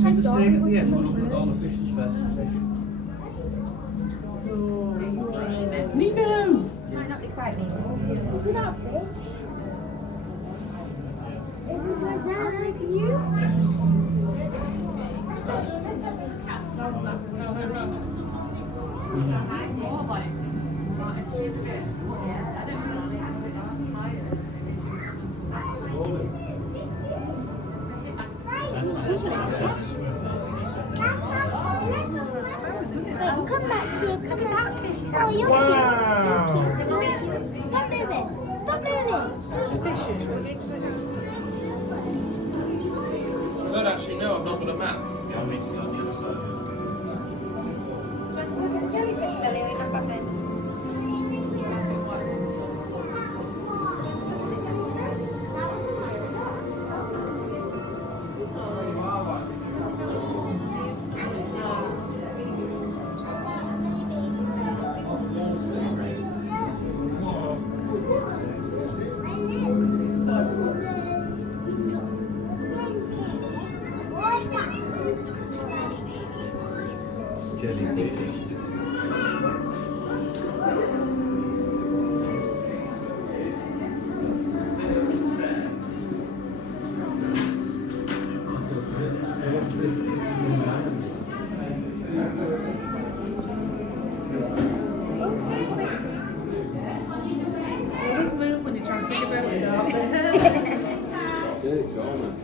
see the snake at the end when all the fishes fed? Nino! Might not be quite Nemo. Look at that fish. It was like that. Can you? Come back here, come back. Oh, you're cute. You're cute. Stop moving. Stop moving. I don't actually know, I've not got a map. Do you want to look at the jellyfish, Lily? Look up in. Just move when you're trying to think about it out there. Get it going.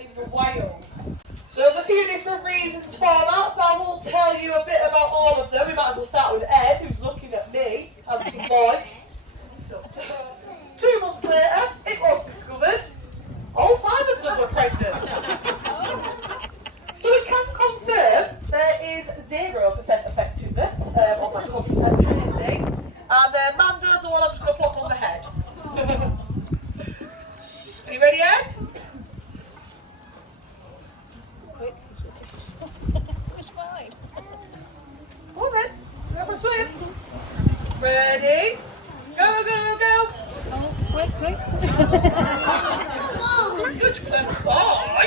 In the wild. So there's a few different reasons for that, so I won't tell you a bit about all of them. We might as well start with Ed, who's looking at me, handsome boy. So, 2 months later, it was discovered all 5 of them were pregnant. So we can confirm there is 0% effectiveness on that contraception thing. And Manda's the one I'm just going to plop on the head. Are you ready, Ed? Come on then, go for a swim. Ready? Go, go, go. Oh, quick. Such a clever boy.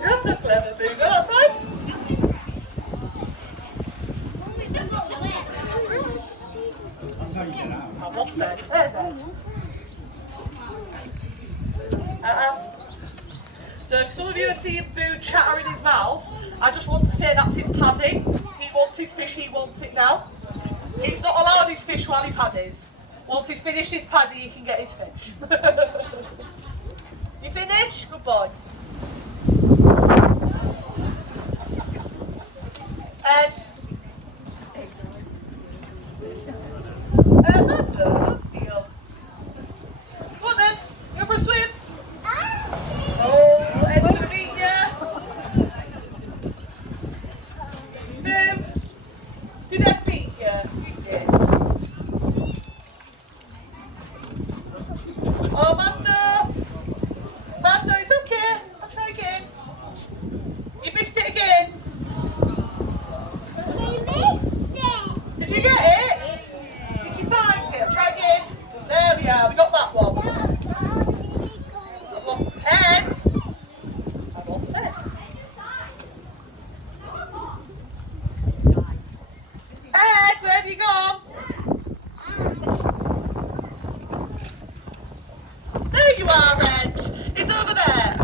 You're so clever, baby. Go outside. I've lost Ed. There's Ed. So if some of you are seeing Boo chatter in his mouth, I just want to say that's his paddy. He wants his fish, he wants it now. He's not allowed his fish while he paddies. Once he's finished his paddy, he can get his fish. You finished? Good boy. Ed. Amanda, don't steal. Come on then, go for a swim. Oh, Ed's gonna beat ya. Boom. Did Ed beat ya? You did. Oh, Amanda! Amanda, it's okay. I'll try again. You missed it again. You missed it. Did you get it? Did you find it? I'll try again. There we are. We got that one. I've lost Ed. I've lost Ed. Ed, where have you gone? There you are, Ed. It's over there.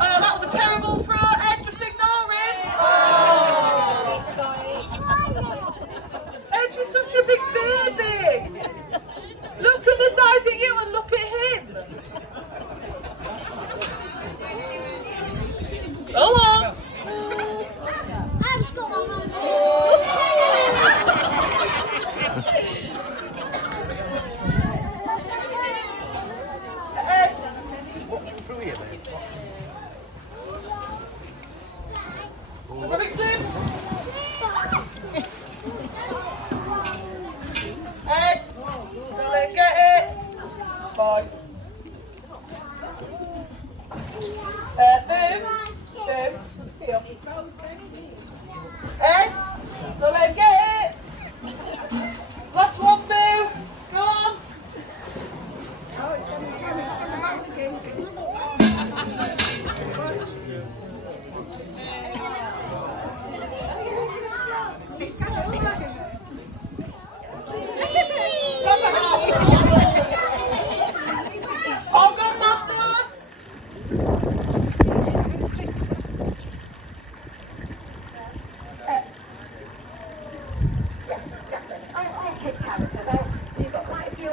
Oh, that was a terrible throw. Ed, just ignore him. Oh. Ed, you're such a big baby. Look at the size of you and look at him. Go on. I've just got one on Ed. Just watching through here, mate. Rubik swim. Ed. Really get it. Bye. Boom. Boom. Feel. Ed. Don't let him get it. Last one, Boo. Go on. All good, Manda. All kids' characters. You've got quite a few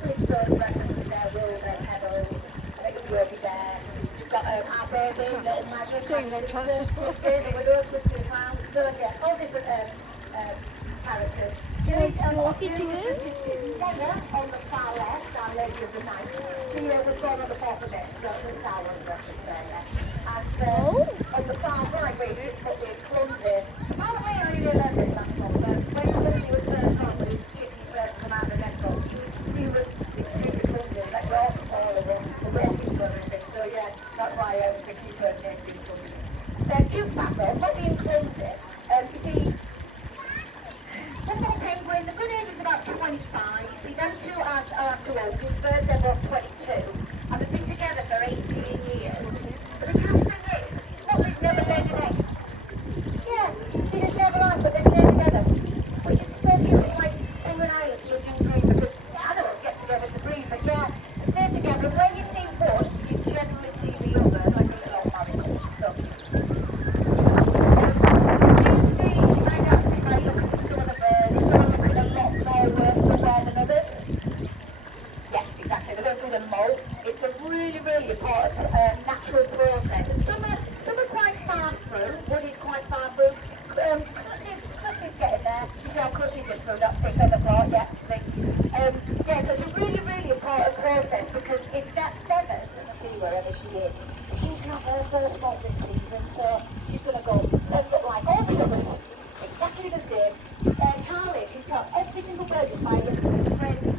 Flintstone references there, Will, Pebbles, I think you'll be there. You've got our baby, little magic, Twisted, Widow, Twisted Clown, so yeah, all different characters. Walk into it. Stella on the far left, our Lady of the Night. She was born on the 4th of May, so the Star Wars reference there, yeah. And on the far right, where you sit up with Clumsy, I don't really learned this last one, but when Clumsy was first on, when his chicken first come out of the nest, he was extremely clumsy, like all of them, the walking for everything. So yeah, that's why the key first name's been Clumsy. Then Duke Battle, not being clumsy, you see, what's all penguins? A good age is about 25. You see, them two are too old. His birds, they're both 22. And they've been together for 18 years. But the cool thing is, Puppies never laid an egg. Yeah, they didn't have a life, but they stay together. Which is so cute. It's like England Islands with you breed, because the animals get together to breed. But yeah, they stay together. And when you see one, you generally see the other, like a little old married couple. So, it's a really, really important natural process, and some are quite far through. Woody's quite far through. Krusty's getting there. You see how Krusty just threw that fish on the floor? Yeah, see. Yeah, so it's a really, really important process because it's that feathers that you see wherever she is. She's going to have her first moult this season, so she's going to go look like all the others, exactly the same. Carly can tell every single bird is by looking at it's crazy.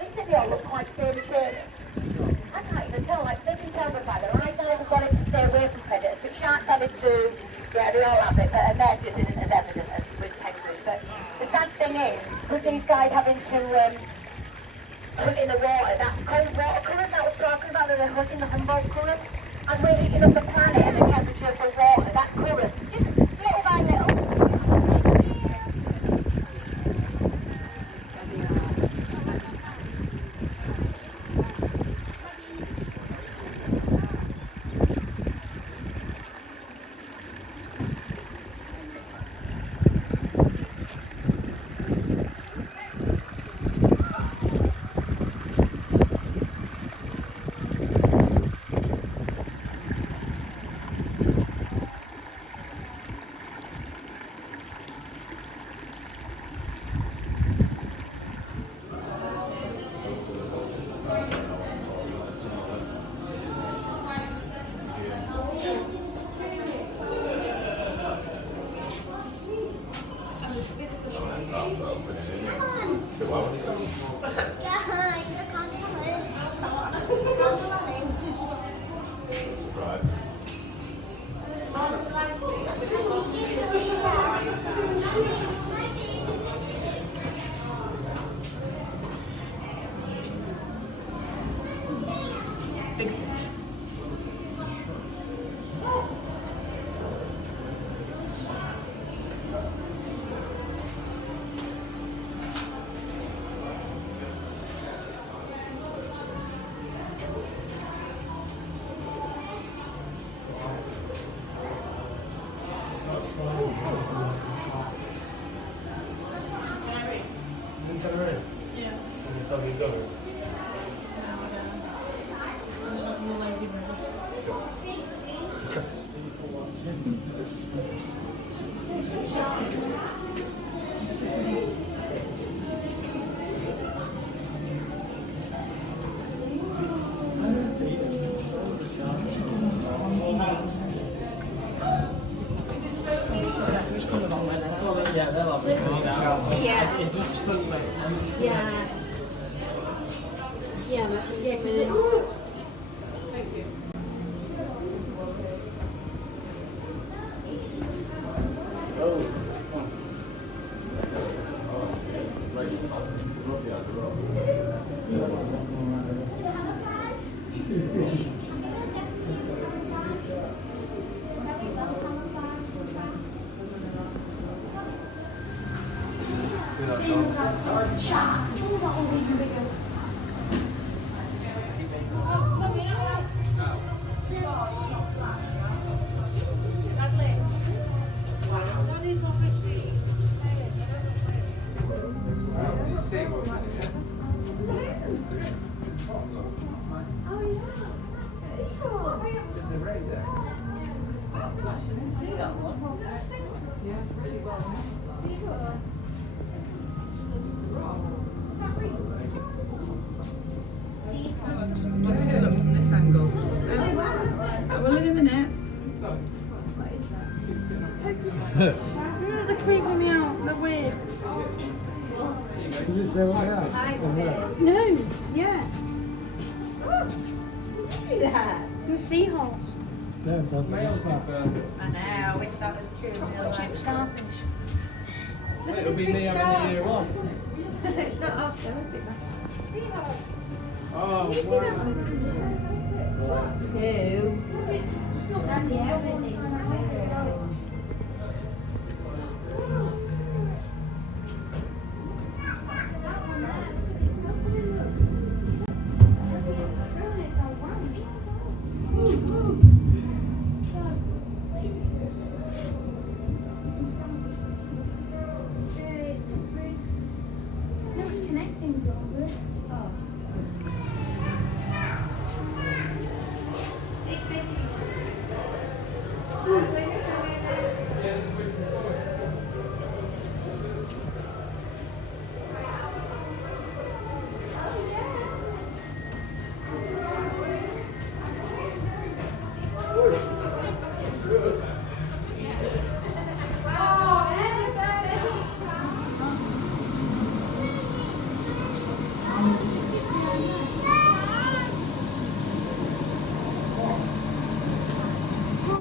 I think they all look quite the same. I can't even tell, like, they can tell them by their eyes. They haven't got it to stay away from predators, but sharks have it too. Yeah, they all have it, but theirs just isn't as evident as with penguins. But the sad thing is, with these guys having to hunt in the water, that cold water current that I was talking about, that they're hunting the Humboldt current, as we're heating up the planet and the temperature of the water, that current, just little by little, Yeah, they're lovely. Yeah. It's just funny, mate. Yeah. Yeah, I'm actually getting it. Thank you. Let's just look from this angle. I will in a minute. They're creeping me out. They're weird. Did you say what they are? No, yeah. Look at that. The seahorse. Yeah, it does. Males What's that? prefer. I know. I wish that was true. in real life. Chip starfish. Look at It'll this be big me star. having the year off. It's not off though, is it? Seagull. Oh, Did you see wow. that one? Two. No, it's connecting to all of it.